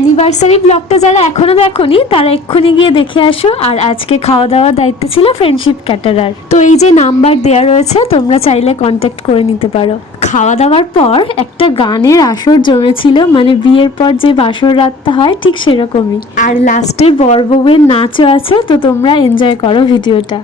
Anniversary ব্লগটা যারা এখনো দেখোনি তারা এক্ষুনি গিয়ে দেখে আসো। আর আজকে খাওয়া দাওয়ার দায়িত্ব ছিল ফ্রেন্ডশিপ ক্যাটারার। তো এই যে নাম্বার দেওয়া রয়েছে, তোমরা চাইলে কন্ট্যাক্ট করে নিতে পারো। খাওয়া দাওয়ার পর একটা গানের আসর জমেছিল, মানে বিয়ের পর যে বাসর রাতটা হয় ঠিক সেরকমই। আর লাস্টে বর বউয়ের নাচও আছে, তো তোমরা এনজয় করো ভিডিওটা।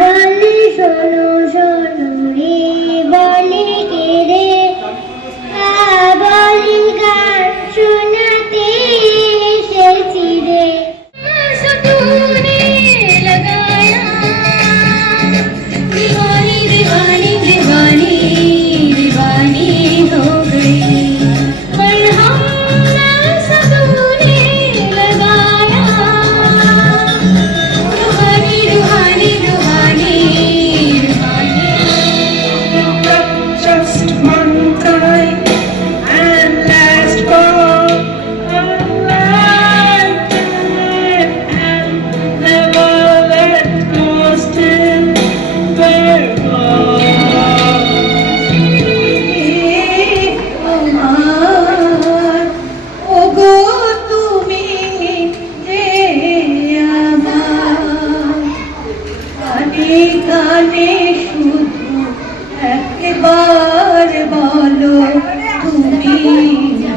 বলি শোনো শোনো রে বলি কে রে বলি গান শোনাতে এসেছি রে लगाया दीवानी दीवानी दीवानी दीवानी हो गई पर हम सदूने लगाया रूहानी रूहानी रूहानी Just one time and last for a lifetime and never let go still আমার ওগো তুমি যে আমার কানে কানে শুধু একবার বলো তুমি যে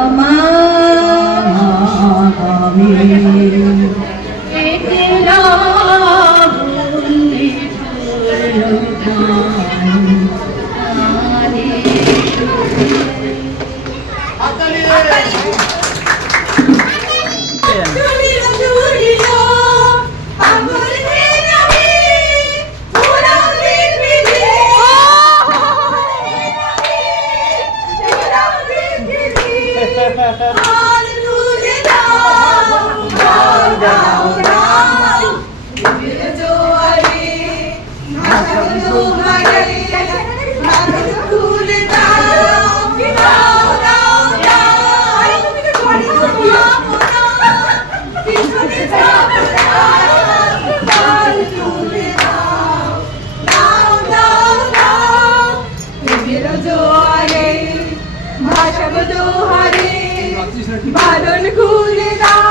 আমার একলা বললে বাদন খুলে দাও